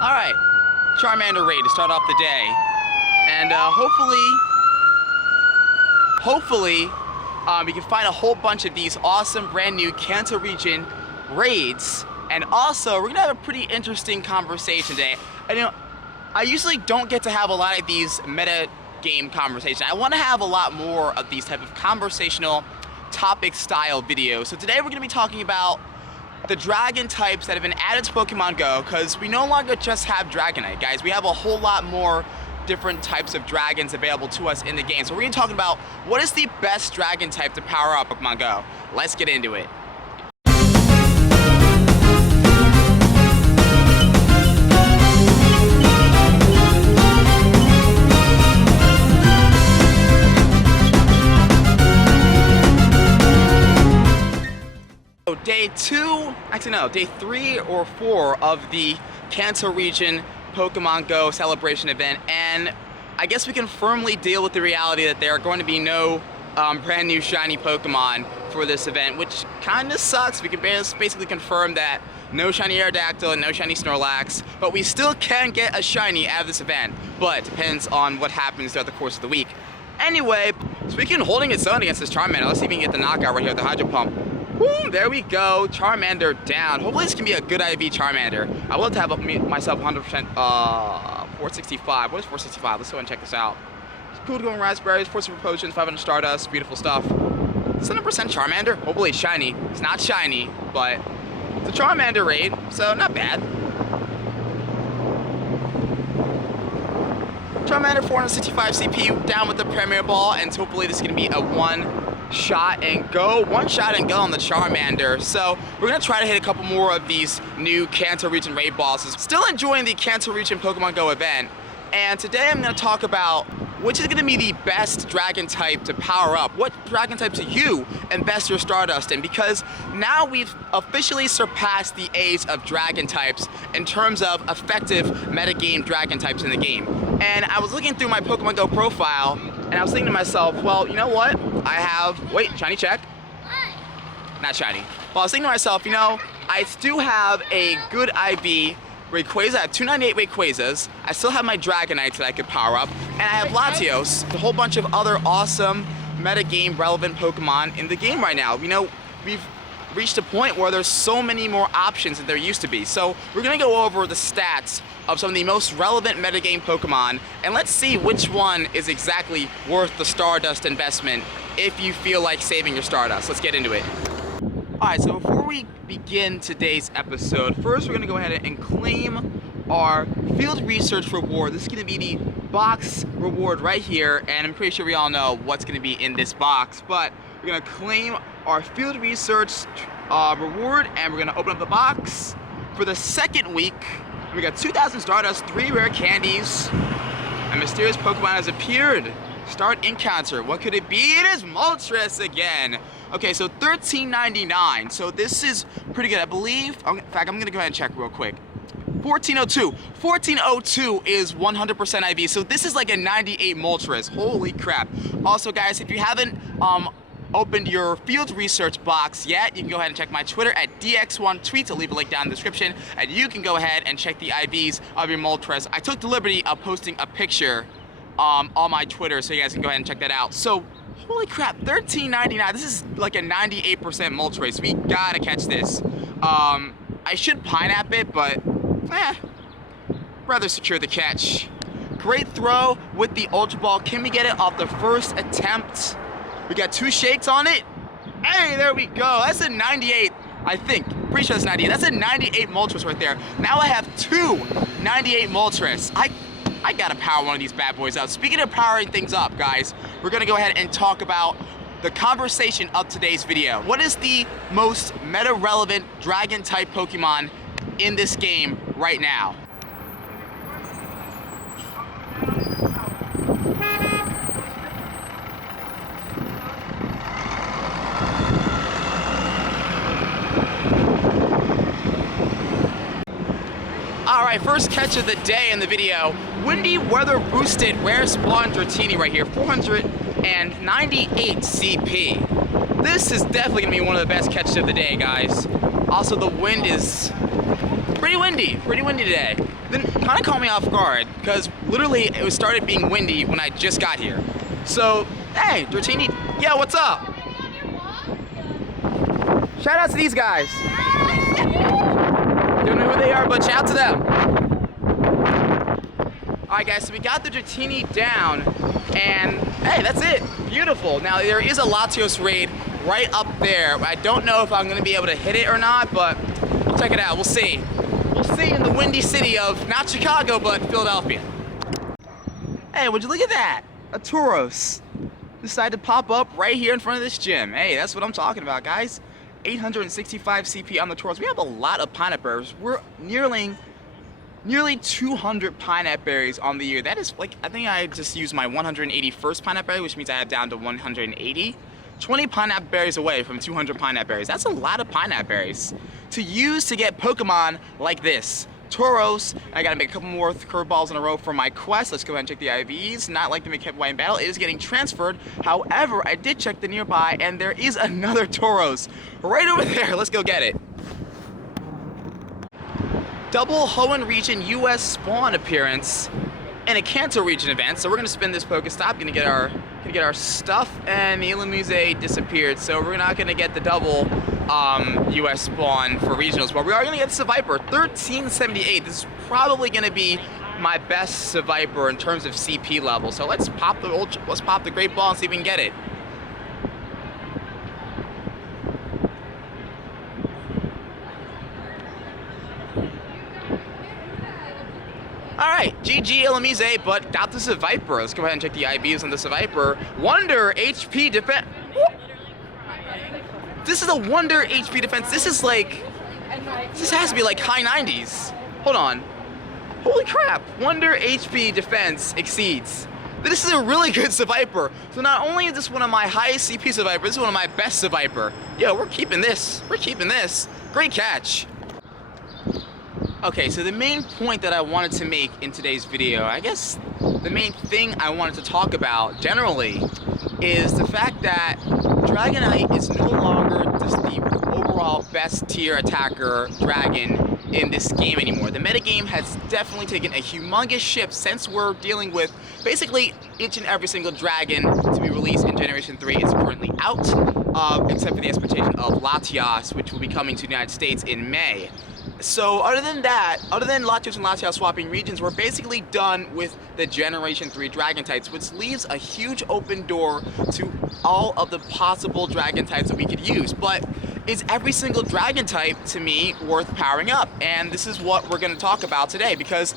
Alright, Charmander raid to start off the day. And hopefully, we can find a whole bunch of these awesome brand new Kanto region raids. And also, we're gonna have a pretty interesting conversation today. I usually don't get to have a lot of these meta game conversations. I wanna have a lot more of these type of conversational topic style videos. So today we're gonna be talking about the dragon types that have been added to Pokemon Go, because we no longer just have Dragonite, guys. We have a whole lot more different types of dragons available to us in the game. So we're gonna talk about what is the best dragon type to power up Pokemon Go. Let's get into it. Day 3 or 4 of the Kanto region Pokemon Go celebration event, and I guess we can firmly deal with the reality that there are going to be no brand new shiny Pokemon for this event, which kind of sucks. We can basically confirm that no shiny Aerodactyl and no shiny Snorlax, but we still can get a shiny out of this event, but it depends on what happens throughout the course of the week. Anyway, speaking of holding its own against this Charmander, let's see if we can get the knockout right here at the Hydro Pump. Woo, there we go, Charmander down. Hopefully this can be a good IV Charmander. I would love to have myself 100% 465. What is 465? Let's go and check this out. Cool to go on raspberries, 4 super potions, 500 stardust, beautiful stuff. 7% Charmander, hopefully it's shiny. It's not shiny, but it's a Charmander raid, so not bad. Charmander 465 CP down with the Premier Ball, and hopefully this is gonna be a one shot and go on the Charmander. So we're gonna try to hit a couple more of these new Kanto region raid bosses. Still enjoying the Kanto region Pokemon Go event, and today I'm gonna talk about which is gonna be the best dragon type to power up. What dragon type do you invest your Stardust in? Because now we've officially surpassed the age of dragon types in terms of effective metagame dragon types in the game. And I was looking through my Pokemon Go profile, and I was thinking to myself, well, you know what? I have, wait, shiny check. Not shiny. Well, I was thinking to myself, you know, I do have a good IV Rayquaza. I have 298 Rayquazas. I still have my Dragonites that I could power up, and I have Latios, a whole bunch of other awesome metagame relevant Pokemon in the game right now. You know, we've reached a point where there's so many more options than there used to be. So we're gonna go over the stats of some of the most relevant metagame Pokemon, and let's see which one is exactly worth the Stardust investment if you feel like saving your Stardust. Let's get into it. Alright, so before we begin today's episode, first we're gonna go ahead and claim our field research reward. This is gonna be the box reward right here, and I'm pretty sure we all know what's gonna be in this box, but we're gonna claim our field research reward, and we're gonna open up the box for the second week. We got 2,000 Stardust, 3 rare candies. A mysterious Pokemon has appeared. Start encounter. What could it be? It is Moltres again. Okay, so $13.99. So this is pretty good, I believe. In fact, I'm gonna go ahead and check real quick. 1402. 1402 is 100% IV. So this is like a 98 Moltres. Holy crap. Also, guys, if you haven't opened your field research box yet, you can go ahead and check my Twitter at DX1Tweets. I'll leave a link down in the description, and you can go ahead and check the IVs of your Moltres. I took the liberty of posting a picture on my Twitter, so you guys can go ahead and check that out. So, holy crap, $13.99. This is like a 98% Moltres. We gotta catch this. I should Pineapple it, but rather secure the catch. Great throw with the Ultra Ball. Can we get it off the first attempt? We got 2 shakes on it. Hey, there we go. That's a 98, I think. Pretty sure that's 98. That's a 98 Moltres right there. Now I have 2 98 Moltres. I gotta power one of these bad boys up. Speaking of powering things up, guys, we're gonna go ahead and talk about the conversation of today's video. What is the most meta-relevant dragon-type Pokemon in this game right now? Alright, first catch of the day in the video. Windy Weather Boosted Rare Spawn Dratini right here. 498 CP. This is definitely gonna be one of the best catches of the day, guys. Also, the wind is pretty windy today. Then kind of caught me off guard because literally it started being windy when I just got here. So, hey, Dratini, yeah, what's up? Shout out to these guys. Don't know who they are, but shout out to them. All right, guys, so we got the Dratini down, and hey, that's it. Beautiful. Now, there is a Latios raid right up there. I don't know if I'm gonna be able to hit it or not, but we'll check it out. We'll see. We'll see in the windy city of not Chicago, but Philadelphia. Hey, would you look at that? A Tauros decided to pop up right here in front of this gym. Hey, that's what I'm talking about, guys. 865 CP on the Tauros. We have a lot of pineapple berries. We're nearly 200 pineapple berries on the year. That is like, I think I just used my 181st pineapple berry, which means I have down to 180. 20 pineapple berries away from 200 pineapple berries. That's a lot of pineapple berries to use to get Pokemon like this. Tauros, I gotta make a couple more curveballs in a row for my quest. Let's go ahead and check the IVs. Not like to make kept away in battle. It is getting transferred. However, I did check the nearby and there is another Tauros right over there. Let's go get it. Double Hoenn region US spawn appearance in a Kanto region event. So we're gonna spin this Pokestop, gonna get our stuff, and the Illumise disappeared. So we're not gonna get the double US spawn for regionals, but we are gonna get Seviper 1378. This is probably gonna be my best Seviper in terms of CP level. So let's pop the Great Ball and see if we can get it. Alright, GG Illumise, but got the Seviper. Let's go ahead and check the IVs on the Seviper. Wonder HP defense. This is a Wonder HP defense. This is like, this has to be like high 90s. Hold on. Holy crap. Wonder HP defense exceeds. This is a really good Seviper. So not only is this one of my highest CP Seviper, this is one of my best Seviper. Yo, we're keeping this. We're keeping this. Great catch. Okay, so the main point that I wanted to make in today's video, I guess the main thing I wanted to talk about generally is the fact that Dragonite is no longer just the overall best tier attacker dragon in this game anymore. The metagame has definitely taken a humongous shift since we're dealing with basically each and every single dragon to be released in Generation 3 is currently out, except for the expectation of Latias, which will be coming to the United States in May. So other than Latios and Latias swapping regions, we're basically done with the Generation 3 Dragon types, which leaves a huge open door to all of the possible Dragon types that we could use. But is every single Dragon type, to me, worth powering up? And this is what we're going to talk about today, because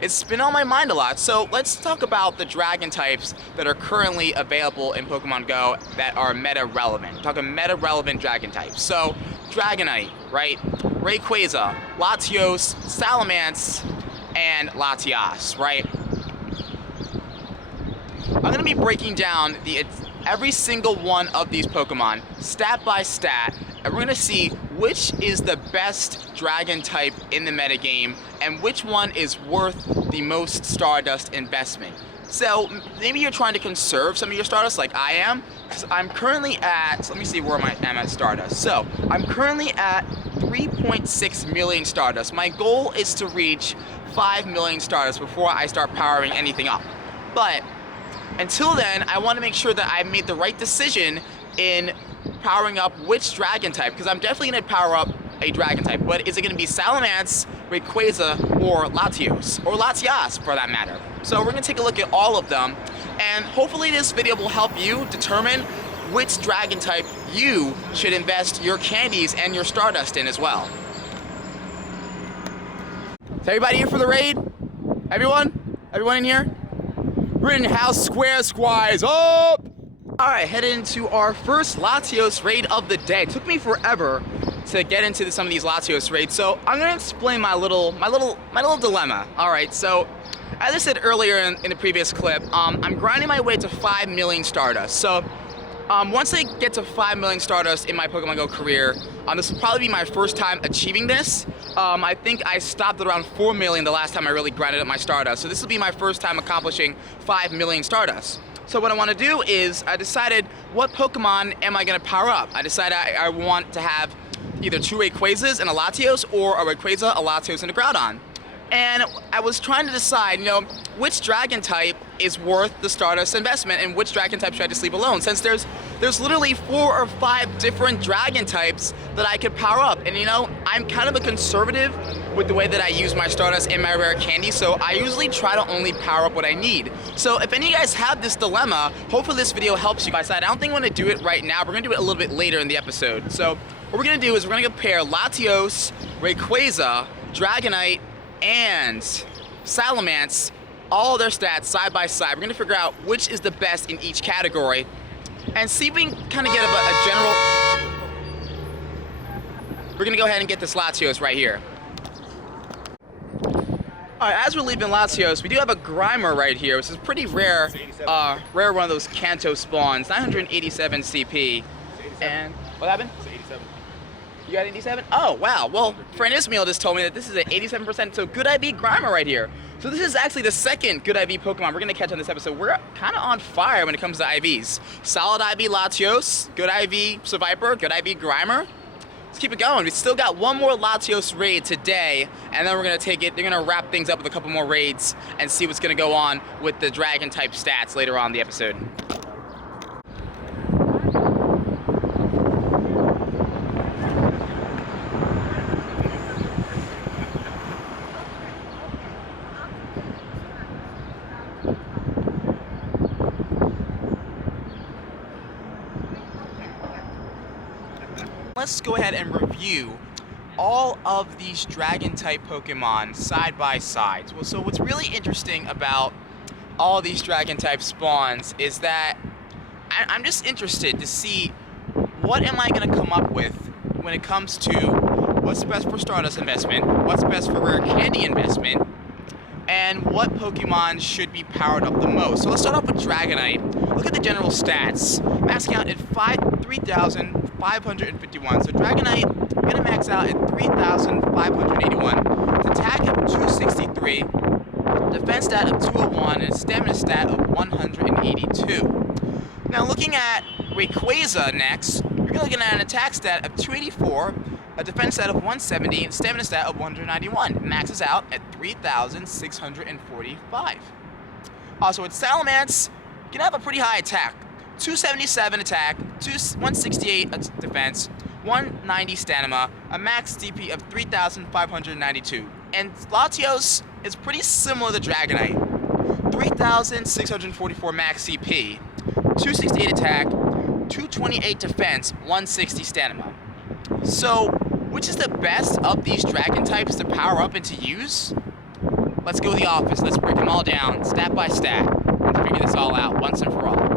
it's been on my mind a lot. So let's talk about the Dragon types that are currently available in Pokemon Go that are meta-relevant. We're talking meta-relevant Dragon types. So Dragonite, right? Rayquaza, Latios, Salamence, and Latias, right? I'm going to be breaking down every single one of these Pokemon, stat by stat, and we're going to see which is the best Dragon type in the metagame, and which one is worth the most Stardust investment. So maybe you're trying to conserve some of your Stardust like I am, because I'm currently at, let me see where I am at Stardust. So I'm currently at 3.6 million Stardust. My goal is to reach 5 million Stardust before I start powering anything up. But until then, I want to make sure that I made the right decision in powering up which Dragon type, because I'm definitely going to power up a Dragon type, but is it going to be Salamence, Rayquaza, or Latios, or Latias for that matter? So we're going to take a look at all of them, and hopefully this video will help you determine which Dragon type you should invest your candies and your Stardust in as well. Is everybody in for the raid? Everyone? Everyone in here? Rittenhouse Square Squires up! Alright, headed into our first Latios raid of the day. It took me forever to get into some of these Latios raids, so I'm gonna explain my little dilemma. Alright, so as I said earlier in the previous clip, I'm grinding my way to 5 million Stardust. So once I get to 5 million Stardust in my Pokemon Go career, this will probably be my first time achieving this. I think I stopped at around 4 million the last time I really grinded up my Stardust. So this will be my first time accomplishing 5 million Stardust. So what I want to do is I decided what Pokemon am I going to power up. I decided I want to have either 2 Rayquazas and a Latios, or a Rayquaza, a Latios, and a Groudon. And I was trying to decide, which dragon type is worth the Stardust investment and which dragon type should I just leave alone, since there's literally 4 or 5 different dragon types that I could power up. And I'm kind of a conservative with the way that I use my Stardust and my rare candy, so I usually try to only power up what I need. So if any of you guys have this dilemma, hopefully this video helps you guys out. I don't think I'm going to do it right now. We're going to do it a little bit later in the episode. So what we're going to do is we're going to compare Latios, Rayquaza, Dragonite, and Salamence, all their stats side by side. We're going to figure out which is the best in each category and see if we can kind of get a general... We're going to go ahead and get this Latios right here. Alright, as we're leaving Latios, we do have a Grimer right here, which is pretty rare, rare one of those Kanto spawns, 987 CP. And what happened? It's 87. You got 87? Oh, wow. Well, Fran Ismail just told me that this is an 87%, so good IV Grimer right here. So this is actually the second good IV Pokemon we're going to catch on this episode. We're kind of on fire when it comes to IVs. Solid IV Latios, good IV Seviper, good IV Grimer. Let's keep it going. We still got one more Latios raid today, and then we're going to take it, they're going to wrap things up with a couple more raids and see what's going to go on with the dragon type stats later on in the episode. Let's go ahead and review all of these dragon type Pokemon side by side. Well, so what's really interesting about all these dragon type spawns is that I'm just interested to see what am I going to come up with when it comes to what's best for Stardust investment, what's best for rare candy investment, and what Pokemon should be powered up the most. So let's start off with Dragonite. Look at the general stats. Max count at 3,551. So Dragonite, we're gonna max out at 3,581. Attack of 263, defense stat of 201, and stamina stat of 182. Now looking at Rayquaza next, you're looking at an attack stat of 284, a defense stat of 170, and stamina stat of 191. It maxes out at 3,645. Also with Salamence, you can have a pretty high attack. 277 attack, 168 defense, 190 stamina, a max DP of 3,592. And Latios is pretty similar to Dragonite. 3,644 max CP, 268 attack, 228 defense, 160 stamina. So, which is the best of these dragon types to power up and to use? Let's go to the office. Let's break them all down, stat by stat, and figure this all out once and for all.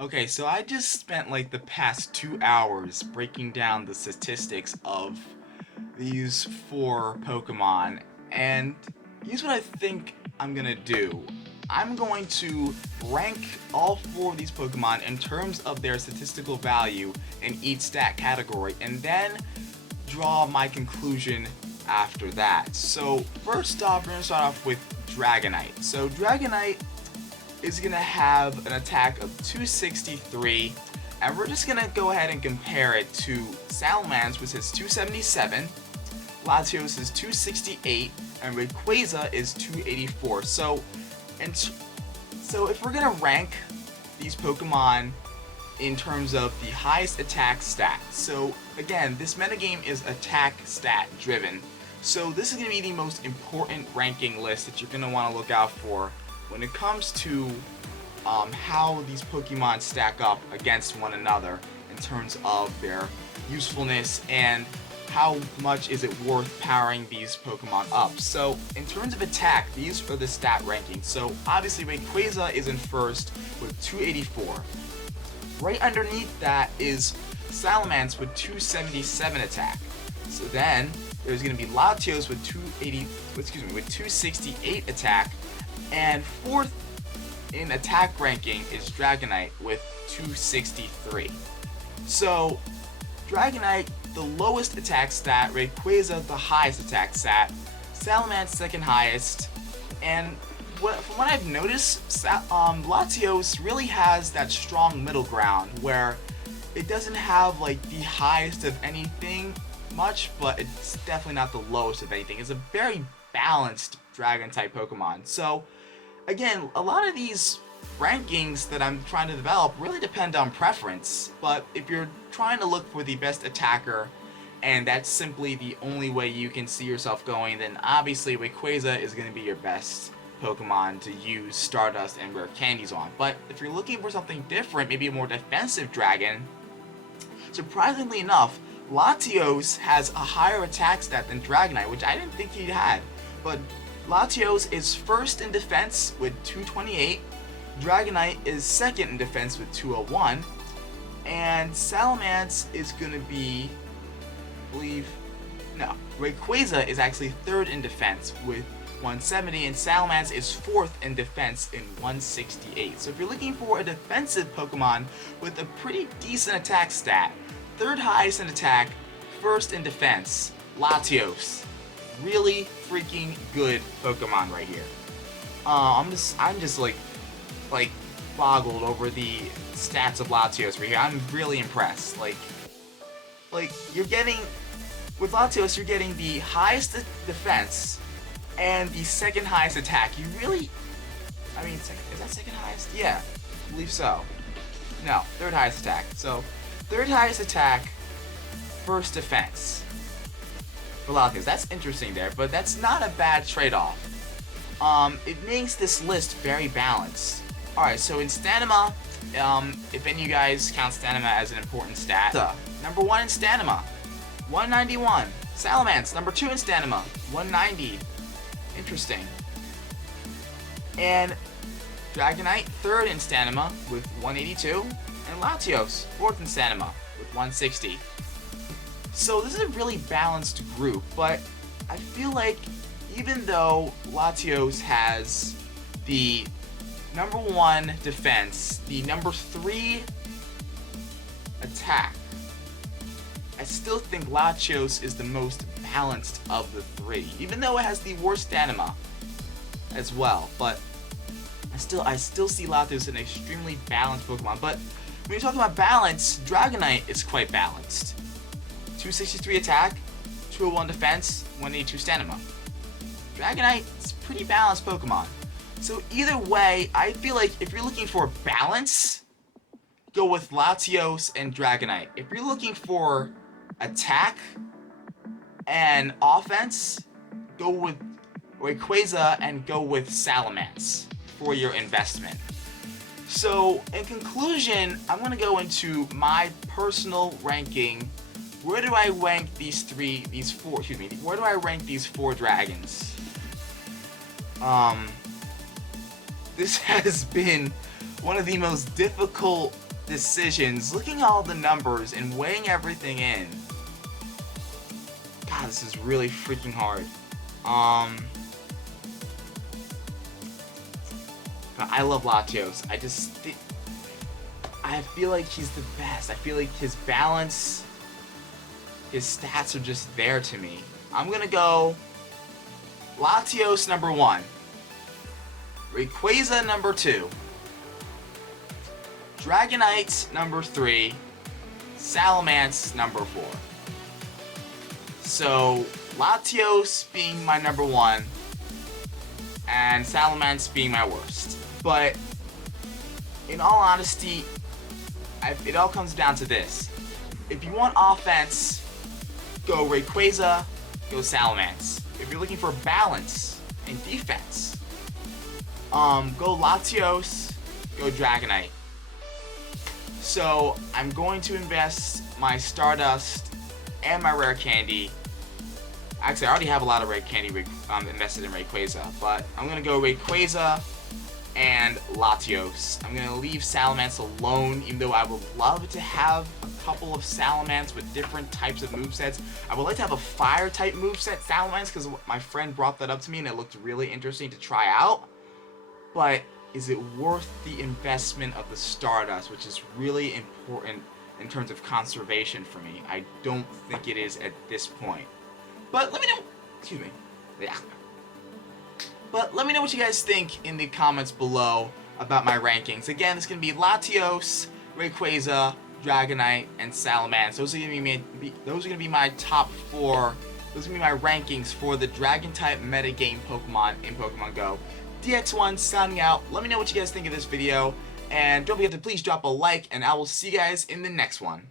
Okay, so I just spent like the past 2 hours breaking down the statistics of these 4 Pokemon, and here's what I think I'm gonna do. I'm going to rank all 4 of these Pokemon in terms of their statistical value in each stat category, and then draw my conclusion after that. So first off, we're gonna start off with Dragonite. So Dragonite is gonna have an attack of 263, and we're just gonna go ahead and compare it to Salamence, which is 277, Latios is 268, and Rayquaza is 284. So if we're gonna rank these Pokemon in terms of the highest attack stat, so again, this metagame is attack stat driven, so this is gonna be the most important ranking list that you're gonna want to look out for when it comes to how these Pokemon stack up against one another in terms of their usefulness and how much is it worth powering these Pokemon up. So in terms of attack, these are the stat rankings. So obviously Rayquaza is in first with 284. Right underneath that is Salamence with 277 attack. So then there's going to be Latios with 268 attack, And fourth in attack ranking is Dragonite with 263. So Dragonite, the lowest attack stat, Rayquaza, the highest attack stat, Salamence, second highest, and from what I've noticed, Latios really has that strong middle ground where it doesn't have like the highest of anything much, but it's definitely not the lowest of anything. It's a very balanced dragon type Pokemon. So again, a lot of these rankings that I'm trying to develop really depend on preference, but if you're trying to look for the best attacker and that's simply the only way you can see yourself going, then obviously Rayquaza is going to be your best Pokemon to use Stardust and Rare Candies on. But if you're looking for something different, maybe a more defensive dragon, surprisingly enough, Latios has a higher attack stat than Dragonite, which I didn't think he had. But Latios is first in defense with 228, Dragonite is second in defense with 201, and Salamence is going to be, Rayquaza is actually third in defense with 170, and Salamence is fourth in defense in 168. So if you're looking for a defensive Pokemon with a pretty decent attack stat, third highest in attack, first in defense, Latios. Really freaking good Pokemon right here. I'm just like boggled over the stats of Latios right here. I'm really impressed. Like you're getting, with Latios, you're getting the highest defense and the second highest attack. You really, is that second highest? Yeah, I believe so. No, third highest attack. So, third highest attack, first defense for Latios. That's interesting there, but that's not a bad trade-off. It makes this list very balanced. Alright, so in Stanima, if any of you guys count Stanima as an important stat, number 1 in Stanima, 191. Salamence, number 2 in Stanima, 190. Interesting. And Dragonite, third in Stanima with 182, and Latios, fourth in Stanima with 160. So this is a really balanced group, but I feel like even though Latios has the number 1 defense, the number 3 attack, I still think Latios is the most balanced of the 3, even though it has the worst Stanima as well. But I still see Latios as an extremely balanced Pokemon. But when you're talking about balance, Dragonite is quite balanced. 263 attack, 201 defense, 182 Stanima. Dragonite is a pretty balanced Pokemon. So either way, I feel like if you're looking for balance, go with Latios and Dragonite. If you're looking for attack and offense, go with Rayquaza and go with Salamence for your investment. So in conclusion, I'm going to go into my personal ranking. Where do I rank where do I rank these 4 dragons? This has been one of the most difficult decisions, looking at all the numbers and weighing everything in. God, this is really freaking hard. I love Latios. I feel like he's the best. I feel like his balance, his stats are just there to me. I'm gonna go Latios number 1, Rayquaza number 2, Dragonite number 3, Salamence number 4. So Latios being my number 1 and Salamence being my worst. But in all honesty, it all comes down to this. If you want offense, go Rayquaza, go Salamence. If you're looking for balance and defense, go Latios, go Dragonite. So I'm going to invest my Stardust and my Rare Candy. Actually, I already have a lot of Rare Candy invested in Rayquaza, but I'm going to go Rayquaza and Latios. I'm going to leave Salamence alone, even though I would love to have a couple of Salamence with different types of movesets. I would like to have a fire-type moveset Salamence, because my friend brought that up to me and it looked really interesting to try out. but is it worth the investment of the stardust, which is really important in terms of conservation for me? I don't think it is at this point. But let me know. Excuse me. Yeah. But let me know what you guys think in the comments below about my rankings. Again, it's going to be Latios, Rayquaza, Dragonite, and Salamence. Those are going to be my top 4. Those are going to be my rankings for the Dragon-type metagame Pokemon in Pokemon Go. DX1 signing out. Let me know what you guys think of this video. And don't forget to please drop a like, and I will see you guys in the next one.